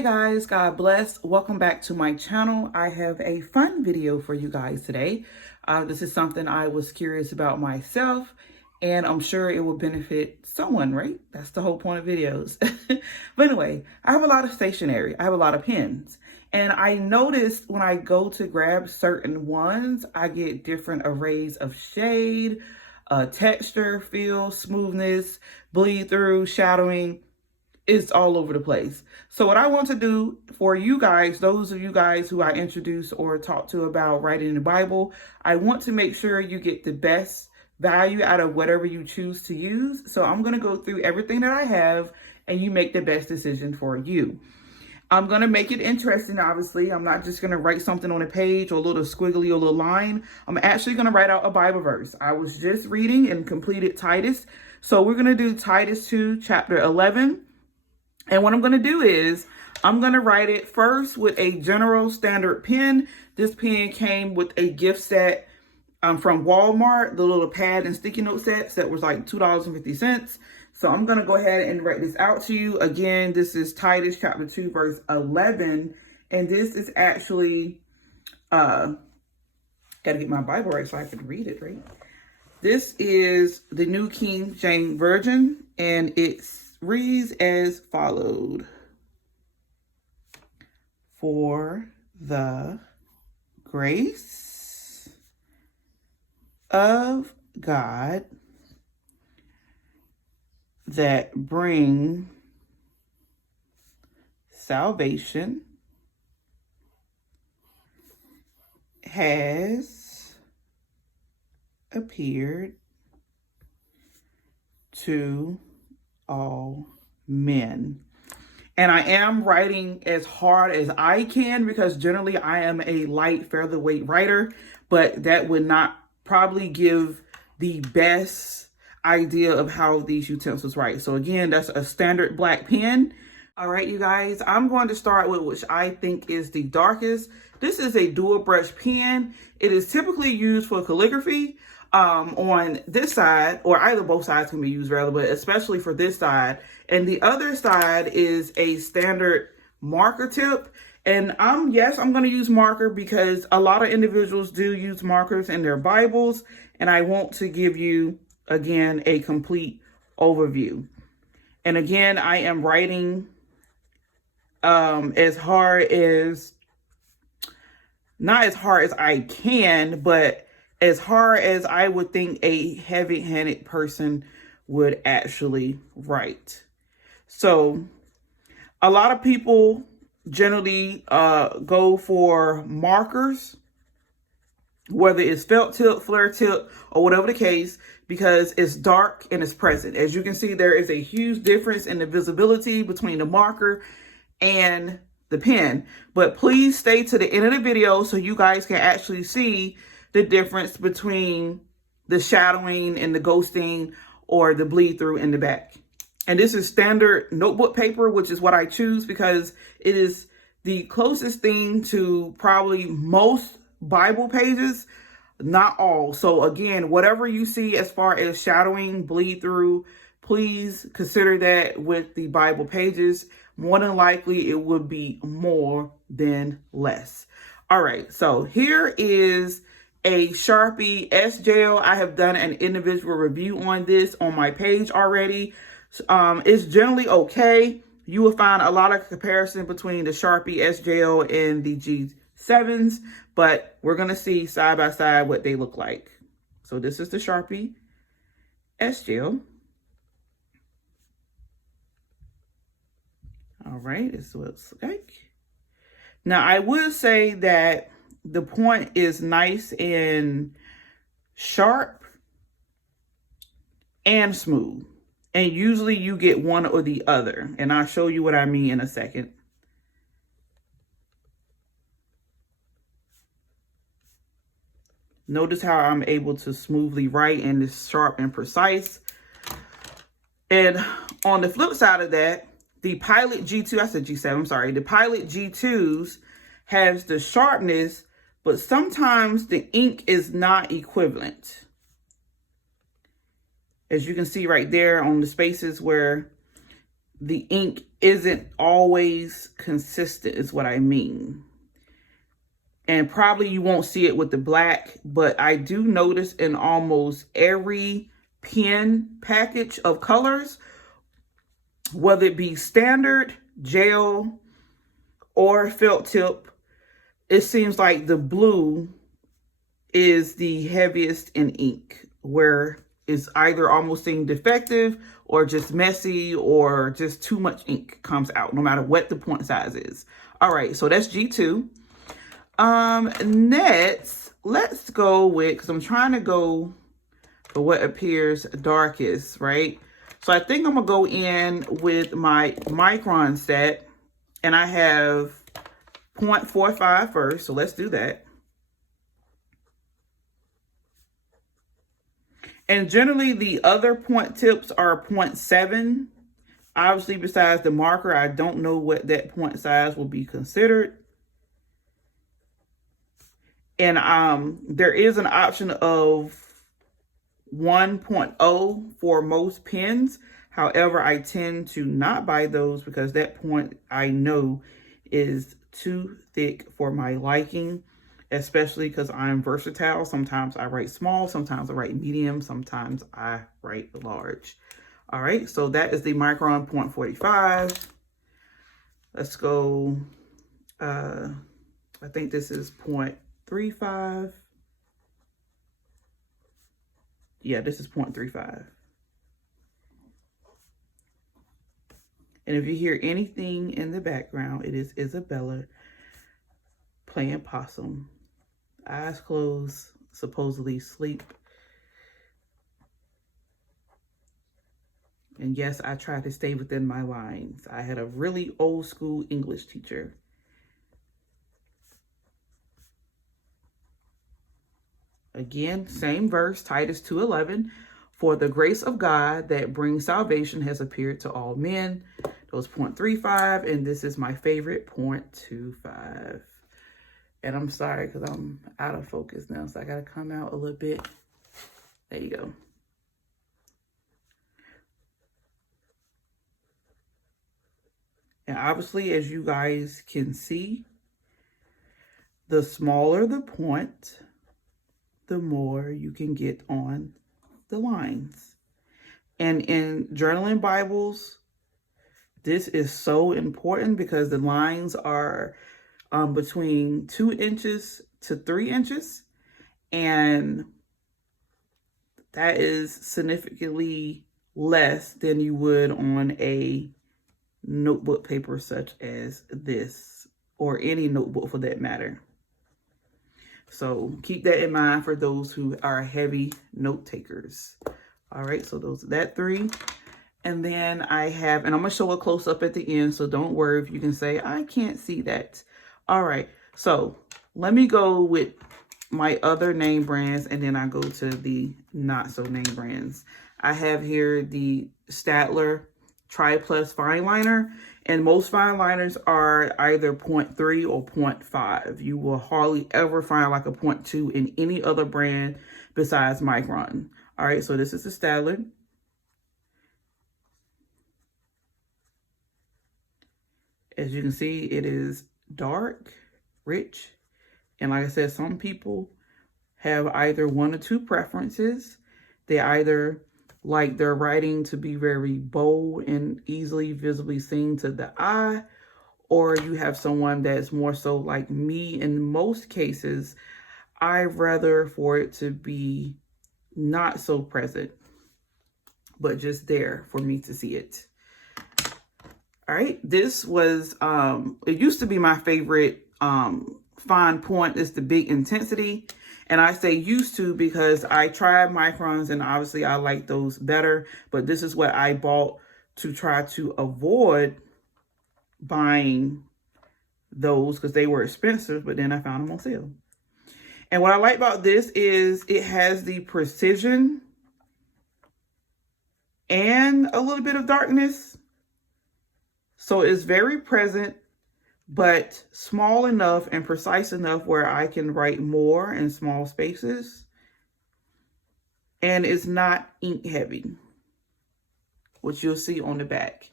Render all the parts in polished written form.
Hey guys, God bless. Welcome back to my channel. I have a fun video for you guys today. This is something I was curious about myself, and I'm sure it will benefit someone, right? That's the whole point of videos. But anyway, I have a lot of stationery. I have a lot of pens. And I noticed when I go to grab certain ones, I get different arrays of shade, texture, feel, smoothness, bleed through, shadowing. It's all over the place. So what I want to do for you guys, those of you guys who I introduce or talk to about writing the Bible, I want to make sure you get the best value out of whatever you choose to use. So I'm going to go through everything that I have and you make the best decision for you. I'm going to make it interesting, obviously. I'm not just going to write something on a page or a little squiggly or a little line. I'm actually going to write out a Bible verse. I was just reading and completed Titus. So we're going to do Titus 2, chapter 11. And what I'm going to do is I'm going to write it first with a general standard pen. This pen came with a gift set from Walmart, the little pad and sticky note sets that was like $2.50. So I'm going to go ahead and write this out to you. Again, this is Titus chapter 2, verse 11. And this is actually, got to get my Bible right so I can read it, right? This is the New King James Version, and it's reads as followed. For the grace of God that bring salvation has appeared to all men. And I am writing as hard as I can because generally I am a light featherweight writer, but that would not probably give the best idea of how these utensils write. So again, that's a standard black pen. All right, you guys, I'm going to start with which I think is the darkest. This is a dual brush pen. It is typically used for calligraphy. On this side, or either both sides can be used rather, but especially for this side. And the other side is a standard marker tip. And yes, I'm going to use marker because a lot of individuals do use markers in their Bibles. And I want to give you, again, a complete overview. And again, I am writing as hard as, not as hard as I can, but as hard as I would think a heavy-handed person would actually write. So a lot of people generally go for markers, whether it's felt tip, flare tip, or whatever the case, because it's dark and it's present. As you can see, there is a huge difference in the visibility between the marker and the pen. But please stay to the end of the video so you guys can actually see the difference between the shadowing and the ghosting or the bleed through in the back. And this is standard notebook paper, which is what I choose because it is the closest thing to probably most Bible pages, not all. So again, whatever you see as far as shadowing, bleed through, please consider that with the Bible pages. More than likely, it would be more than less. All right, so here is a Sharpie S gel. I have done an individual review on this on my page already. It's generally okay. You will find a lot of comparison between the Sharpie S gel and the G7s, but we're going to see side by side what they look like. So this is the Sharpie S gel. All right, this is what it looks like. Now, I would say that the point is nice and sharp and smooth. And usually you get one or the other. And I'll show you what I mean in a second. Notice how I'm able to smoothly write and it's sharp and precise. And on the flip side of that, the Pilot G2, I said G7, I'm sorry. The Pilot G2s has the sharpness, but sometimes the ink is not equivalent. As you can see right there on the spaces where the ink isn't always consistent is what I mean. And probably you won't see it with the black, but I do notice in almost every pen package of colors, whether it be standard, gel, or felt tip, it seems like the blue is the heaviest in ink, where it's either almost seem defective or just messy or just too much ink comes out, no matter what the point size is. All right, so that's G2. Next, let's go with, because I'm trying to go for what appears darkest, right? So I think I'm gonna go in with my micron set, and I have 0.45 first, so let's do that. And generally the other point tips are 0.7. Obviously, besides the marker, I don't know what that point size will be considered. And there is an option of 1.0 for most pens. However, I tend to not buy those because that point I know is too thick for my liking, especially because I'm versatile. Sometimes I write small, sometimes I write medium, sometimes I write large. All right, so that is the micron 0.45. Let's go, I think this is 0.35. Yeah, this is 0.35. And if you hear anything in the background, it is Isabella playing possum. Eyes closed, supposedly sleep. And yes, I try to stay within my lines. I had a really old school English teacher. Again, same verse, Titus 2:11. For the grace of God that brings salvation has appeared to all men. Those 0.35, and this is my favorite, 0.25. And I'm sorry because I'm out of focus now, so I got to come out a little bit. There you go. And obviously, as you guys can see, the smaller the point, the more you can get on the lines. And in journaling Bibles, this is so important because the lines are between 2 inches to 3 inches. And that is significantly less than you would on a notebook paper such as this, or any notebook for that matter. So keep that in mind for those who are heavy note takers. All right, so those that 3. And then I have, and I'm gonna show a close up at the end, so don't worry if you can say, I can't see that. All right, so let me go with my other name brands, and then I go to the not so name brands. I have here the Staedtler Tri Plus fine liner, and most fine liners are either 0.3 or 0.5. You will hardly ever find like a 0.2 in any other brand besides Micron. All right, so this is the Staedtler. As you can see, it is dark, rich, and like I said, some people have either 1 or 2 preferences. They either like their writing to be very bold and easily visibly seen to the eye, or you have someone that's more so like me. In most cases, I'd rather for it to be not so present, but just there for me to see it. All right, this was, it used to be my favorite fine point. It's the Big Intensity. And I say used to because I tried microns and obviously I like those better. But this is what I bought to try to avoid buying those because they were expensive, but then I found them on sale. And what I like about this is it has the precision and a little bit of darkness. So it's very present, but small enough and precise enough where I can write more in small spaces. And it's not ink heavy, which you'll see on the back.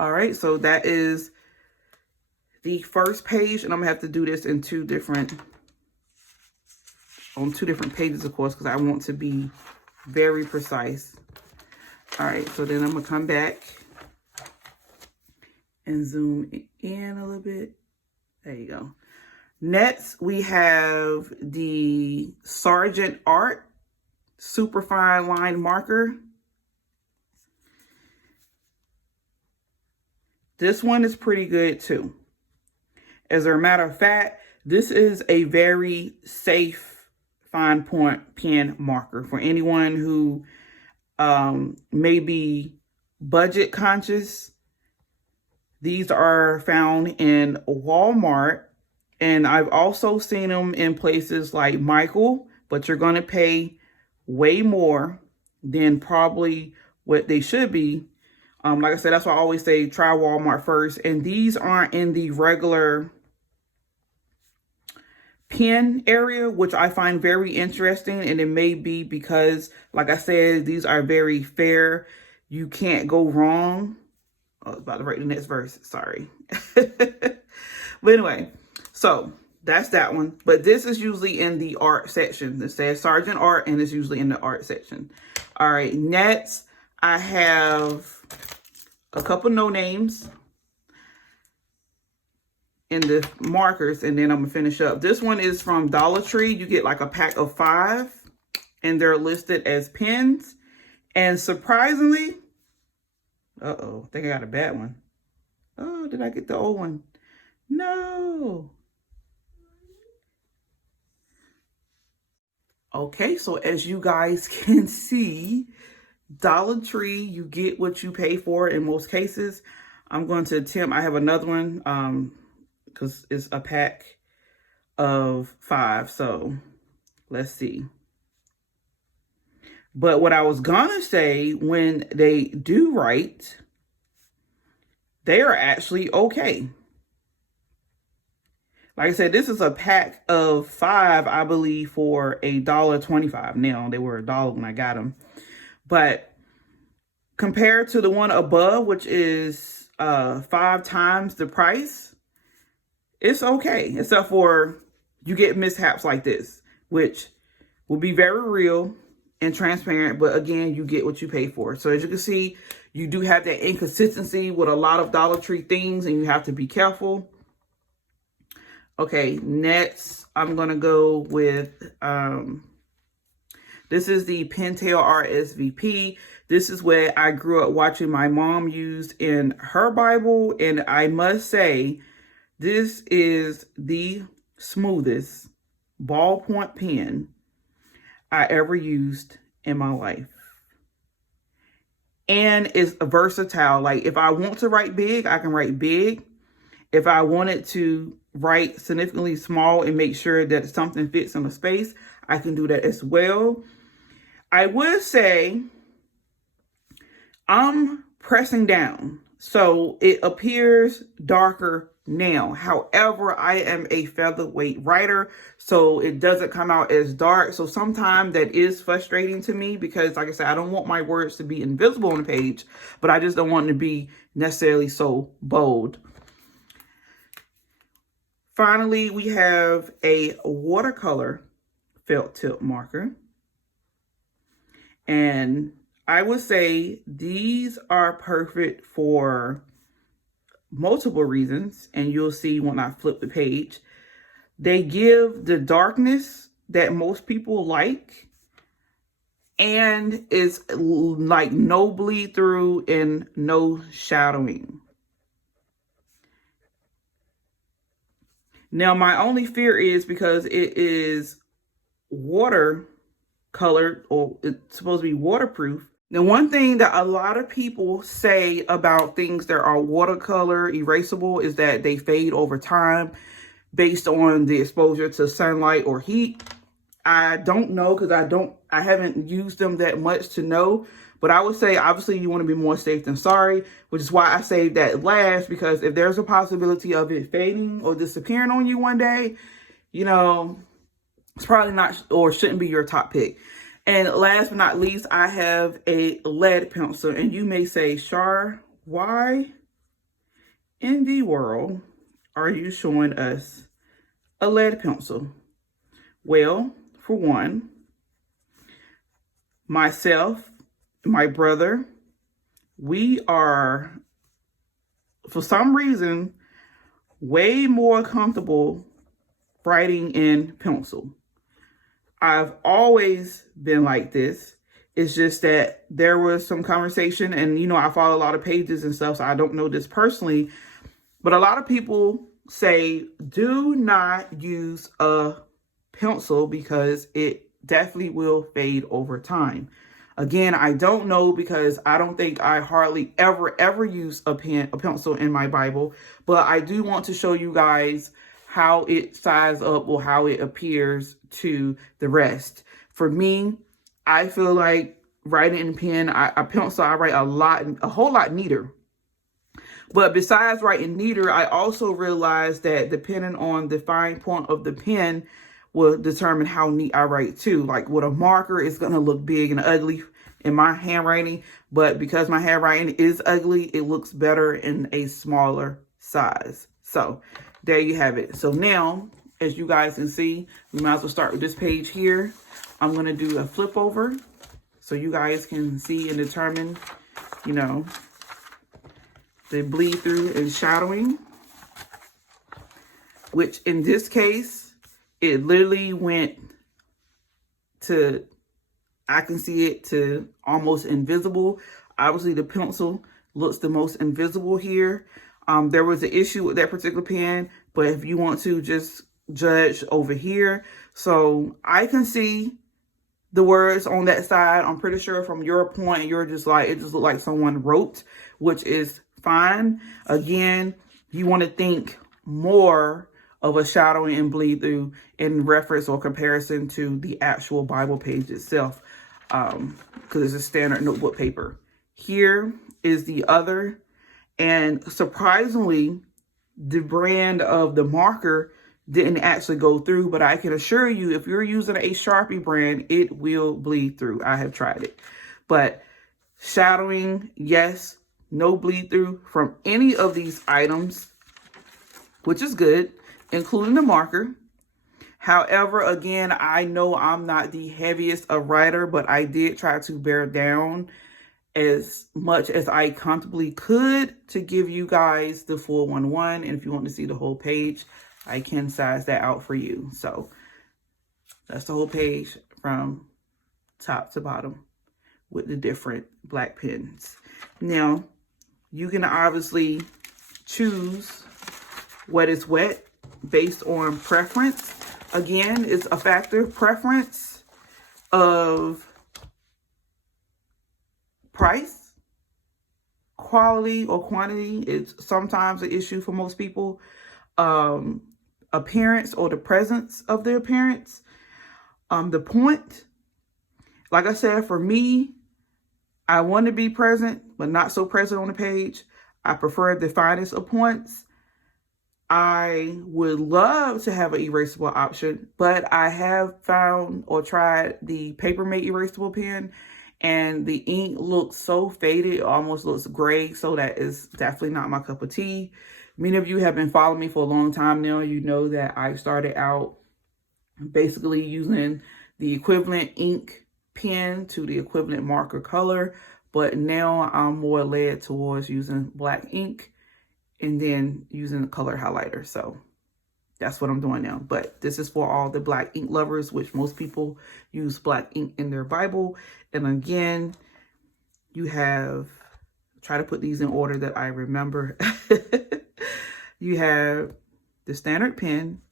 All right, so that is the first page, and I'm gonna have to do this in on two different pages, of course, because I want to be very precise. All right, so then I'm gonna come back and zoom in a little bit. There you go. Next, we have the Sargent Art Superfine Line Marker. This one is pretty good too. As a matter of fact, this is a very safe fine point pen marker for anyone who may be budget conscious. These are found in Walmart, and I've also seen them in places like Michael, but you're going to pay way more than probably what they should be. Like I said, that's why I always say try Walmart first. And these aren't in the regular pen area, which I find very interesting. And it may be because, like I said, these are very fair. You can't go wrong. I was about to write the next verse. Sorry. But anyway, so that's that one. But this is usually in the art section. It says Sargent Art, and it's usually in the art section. All right, next I have a couple no names in the markers, and then I'm gonna finish up. This one is from Dollar Tree. You get like a pack of 5, and they're listed as pens. And surprisingly, uh-oh, I think I got a bad one. Oh, did I get the old one? No. Okay, so as you guys can see, Dollar Tree, you get what you pay for in most cases. I'm going to attempt, I have another one because it's a pack of 5. So let's see. But what I was gonna say, when they do write, they are actually okay. Like I said, this is a pack of 5, I believe, for $1.25. Now, they were $1 when I got them. But compared to the one above, which is 5 times the price, it's okay. Except for you get mishaps like this, which will be very real and transparent. But again, you get what you pay for. So as you can see, you do have that inconsistency with a lot of Dollar Tree things, and you have to be careful. Okay, next I'm going to go with, this is the Pentel RSVP. This is what I grew up watching my mom use in her Bible. And I must say, this is the smoothest ballpoint pen I ever used in my life. And it's versatile. Like if I want to write big, I can write big. If I wanted to write significantly small and make sure that something fits in a space, I can do that as well. I would say I'm pressing down, so it appears darker now. However, I am a featherweight writer, so it doesn't come out as dark. So sometimes that is frustrating to me because, like I said, I don't want my words to be invisible on the page, but I just don't want them to be necessarily so bold. Finally, we have a watercolor felt tip marker. And I would say these are perfect for multiple reasons. And you'll see when I flip the page. They give the darkness that most people like. And it's like no bleed through and no shadowing. Now, my only fear is because it is water colored, or it's supposed to be waterproof. Now, one thing that a lot of people say about things that are watercolor erasable is that they fade over time based on the exposure to sunlight or heat. I don't know because I haven't used them that much to know. But I would say, obviously, you want to be more safe than sorry, which is why I saved that last, because if there's a possibility of it fading or disappearing on you one day, you know, it's probably not or shouldn't be your top pick. And last but not least, I have a lead pencil. And you may say, Shar, why in the world are you showing us a lead pencil? Well, for one, myself, my brother, we are, for some reason, way more comfortable writing in pencil. I've always been like this. It's just that there was some conversation, and I follow a lot of pages and stuff, so I don't know this personally, but a lot of people say do not use a pencil because it definitely will fade over time. Again, I don't know because I don't think I hardly ever use a pencil in my Bible, but I do want to show you guys how it sizes up or how it appears to the rest. For me, I feel like writing in pen, a pencil, I write a whole lot neater. But besides writing neater, I also realized that depending on the fine point of the pen will determine how neat I write too. Like with a marker, it's going to look big and ugly in my handwriting. But because my handwriting is ugly, it looks better in a smaller size. So there you have it. So now, as you guys can see, we might as well start with this page here. I'm going to do a flip over so you guys can see and determine, the bleed through and shadowing, which in this case, it literally went to, I can see it to almost invisible. Obviously the pencil looks the most invisible here. There was an issue with that particular pen, but if you want to just judge over here. So I can see the words on that side. I'm pretty sure from your point, you're just like, it just looked like someone wrote, which is fine. Again, you want to think more of a shadowing and bleed through in reference or comparison to the actual Bible page itself, because it's a standard notebook paper. Here is the other, and surprisingly, the brand of the marker didn't actually go through, but I can assure you, if you're using a Sharpie brand, it will bleed through. I have tried it. But shadowing, yes, no bleed through from any of these items, which is good, including the marker. However, again, I know I'm not the heaviest of writer, but I did try to bear down as much as I comfortably could to give you guys the full 1:1. And if you want to see the whole page, I can size that out for you. So that's the whole page from top to bottom with the different black pens. Now, you can obviously choose what is wet based on preference. Again, it's a factor, preference of price, quality or quantity. It's sometimes an issue for most people. Appearance or the presence of the appearance. The point, like I said, for me, I want to be present, but not so present on the page. I prefer the finest of points. I would love to have an erasable option, but I have found or tried the Papermate erasable pen, and the ink looks so faded, it almost looks gray, so that is definitely not my cup of tea. Many of you have been following me for a long time now. You know that I started out basically using the equivalent ink pen to the equivalent marker color, but now I'm more led towards using black ink and then using the color highlighter. So that's what I'm doing now. But this is for all the black ink lovers, which most people use black ink in their Bible. And again, you have, try to put these in order that I remember. You have the standard pen.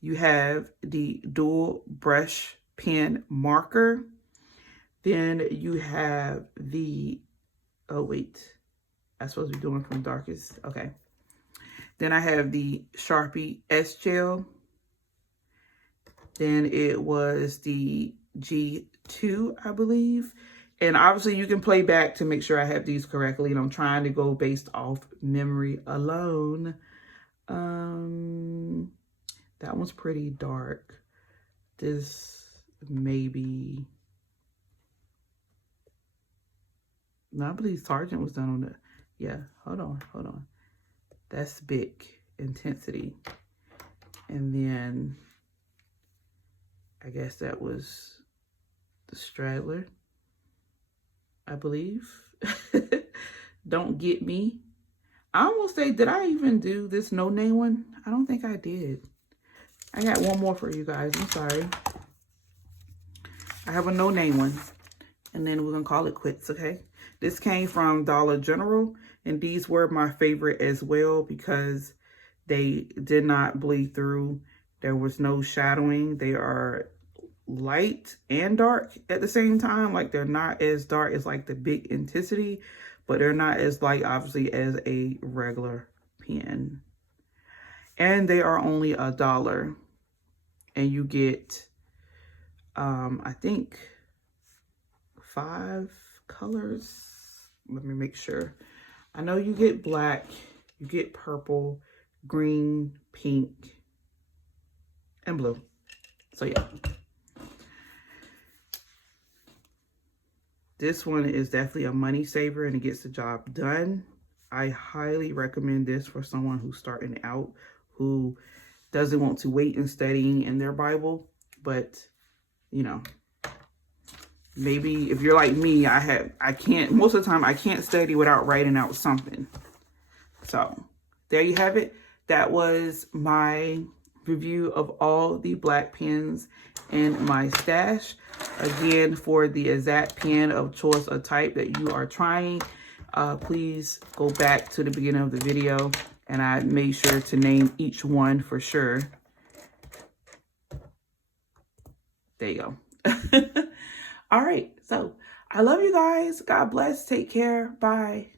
You have the dual brush pen marker. Then you have the, oh wait, I'm supposed to be doing from darkest. Okay. Then I have the Sharpie S Gel. Then it was the G2, I believe. And obviously you can play back to make sure I have these correctly. And I'm trying to go based off memory alone. That one's pretty dark. This maybe, no, I believe Sergeant was done on the, yeah, hold on. That's big intensity. And then I guess that was the straggler, I believe. Don't Get Me. I almost say, did I even do this no name one? I don't think I did. I got one more for you guys. I'm sorry. I have a no name one. And then we're going to call it quits, okay? This came from Dollar General. And these were my favorite as well because they did not bleed through. There was no shadowing. They are light and dark at the same time. Like, they're not as dark as like the big intensity, but they're not as light, obviously, as a regular pen. And they are only $1. And you get, I think, 5 colors. Let me make sure. I know you get black, you get purple, green, pink, and blue. So yeah. This one is definitely a money saver and it gets the job done. I highly recommend this for someone who's starting out, who doesn't want to wait and studying in their Bible, but you know, maybe if you're like me, most of the time I can't study without writing out something. So there you have it. That was my review of all the black pens in my stash. Again, for the exact pen of choice or type that you are trying, please go back to the beginning of the video and I made sure to name each one for sure. There you go. All right, so I love you guys. God bless. Take care. Bye.